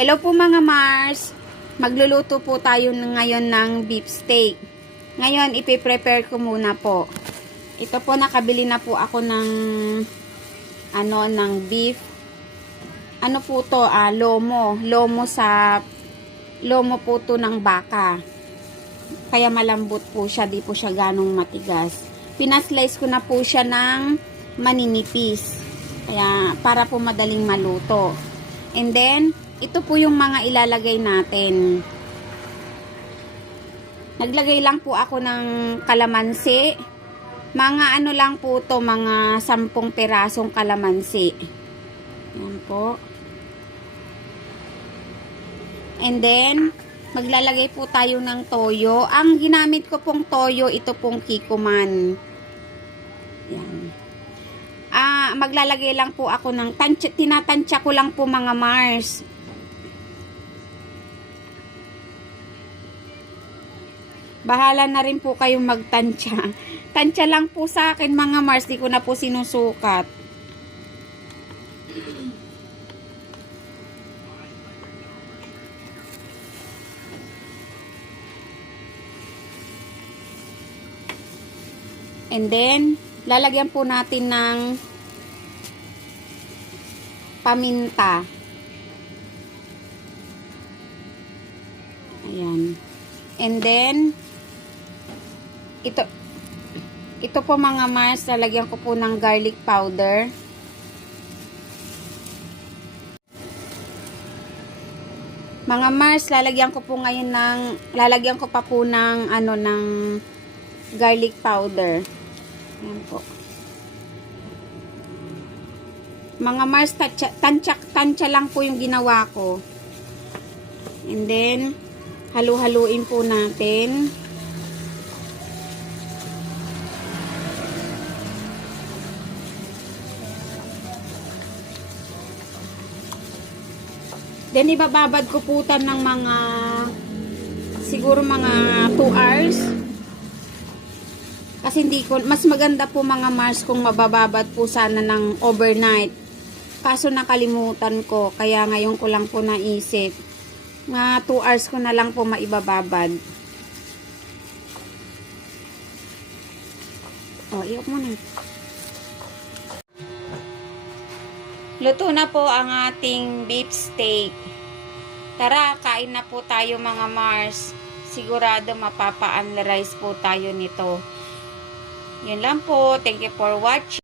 Hello po mga Mars. Magluluto po tayo ngayon ng beef steak. Ngayon, ipiprepare ko muna po. Ito po, nakabili na po ako ng ng beef. Ano po to? Lomo. Lomo po to ng baka. Kaya malambot po siya, di po siya ganong matigas. Pinaslice ko na po siya ng maninipis. Kaya para po madaling maluto. And then, ito po yung mga ilalagay natin. Naglagay lang po ako ng kalamansi. Mga ano lang po to, mga 10 perasong kalamansi. Yan po. And then, maglalagay po tayo ng toyo. Ang ginamit ko pong toyo, ito pong Kikkoman. Yan. Maglalagay lang po ako ng tinatansya ko lang po mga Mars. Bahala na rin po kayong magtansya. Tansya lang po sa akin mga Mars, di ko na po sinusukat. And then, lalagyan po natin ng paminta. Ayan. And then, ito po mga Mars, lalagyan ko po ng garlic powder. Mga Mars, lalagyan ko pa po ng ng garlic powder. Ayan po. Mga Mars, tansya lang po yung ginawa ko. And then, halu-haluin po natin. Then, ibababad ko po ng siguro mga 2 hours. Kasi mas maganda po mga Mars kung mabababad po sana ng overnight. Kaso nakalimutan ko, kaya ngayon ko lang po naisip. Mga 2 hours ko na lang po maibababad. Iyok mo na. Luto na po ang ating beef steak. Tara, kain na po tayo mga Mars. Sigurado mapapa-analyze po tayo nito. Yun lang po. Thank you for watching.